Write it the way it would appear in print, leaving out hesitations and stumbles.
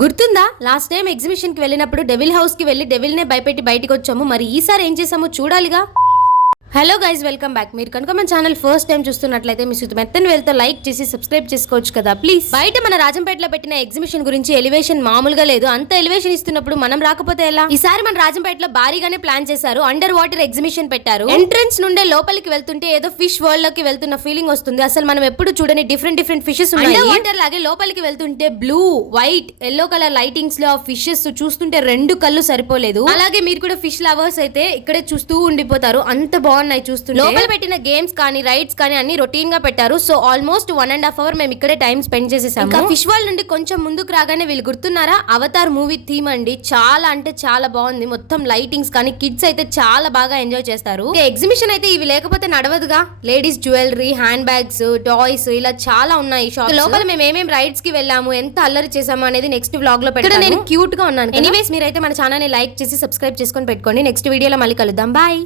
గుర్తుందా last time exhibition కి వెళ్ళినప్పుడు డెవిల్ హౌస్ కి వెళ్ళి డెవిల్ నే భయపెట్టి బయటకు వచ్చాము. మరి ఈసారి ఏం చేసామో చూడాలిగా. Hello guys, welcome back. మీరు కనుక మన ఛానల్ ఫస్ట్ టైం చూస్తున్నట్లయితే మీ సుతు మెత్తని వెళ్తే లైక్ చేసి సబ్స్క్రైబ్ చేసుకోవచ్చు కదా ప్లీజ్. బయట మన రాజంపేటలో పెట్టిన ఎగ్జిబిషన్ గురించి ఎలివేషన్ మామూలుగా లేదు. అంత ఎలివేషన్ ఇస్తున్నప్పుడు మనం రాకపోతే ఎలా? ఈసారి మన రాజంపేటలో భారీగానే ప్లాన్ చేశారు. అండర్ వాటర్ ఎగ్జిబిషన్ పెట్టారు. ఎంట్రన్స్ నుండే లోపలికి వెళ్తుంటే ఏదో ఫిష్ వరల్డ్ లోకి వెళ్తున్న ఫీలింగ్ వస్తుంది. అసలు మనం ఎప్పుడు చూడని డిఫరెంట్ ఫిషెస్ ఉన్నాయి. అండర్ వాటర్ లాగే లోపలికి వెళ్తుంటే blue, white, yellow colour lightings లో ఫిషెస్ చూస్తుంటే రెండు కళ్ళు సరిపోలేదు. అలాగే మీరు కూడా ఫిష్ లవర్స్ అయితే ఇక్కడే చూస్తూ ఉండిపోతారు. అంత బాగున్నాయి చూస్తుంటే. లోపల పెట్టిన గేమ్స్ కానీ రైడ్స్ కానీ అన్ని రొటీన్ గా పెట్టారు. సో ఆల్మోస్ట్ 1.5 hours మేము ఇక్కడే టైం స్పెండ్ చేసేసాము. ఇంకా ఫిష్ వరల్డ్ నుండి కొంచెం ముందుకు రాగానే వీళ్ళు గుర్తున్నారా, అవతార్ మూవీ థీమ్ అండి. చాలా అంటే చాలా బాగుంది. మొత్తం లైటింగ్స్ కానీ కిడ్స్ అయితే చాలా బాగా ఎంజాయ్ చేస్తారు. ఎగ్జిబిషన్ అయితే ఇవి లేకపోతే నడవదుగా. Ladies jewellery, handbags, toys ఇలా చాలా ఉన్నాయి షాప్. లోపల మేము ఏమేమి రైడ్స్ కి వెళ్ళాము, ఎంత అల్లరి చేసాము అనేది నెక్స్ట్ వ్లాగ్ లో పెడతాను. నేను క్యూట్ గా ఉన్నాను. ఎనీవేస్ మీరైతే మన ఛానల్ ని లైక్ చేసి సబ్స్క్రైబ్ చేసుకొని పెట్టుకోండి. నెక్స్ట్ వీడియోలో మళ్ళీ కలుద్దాం. బాయ్.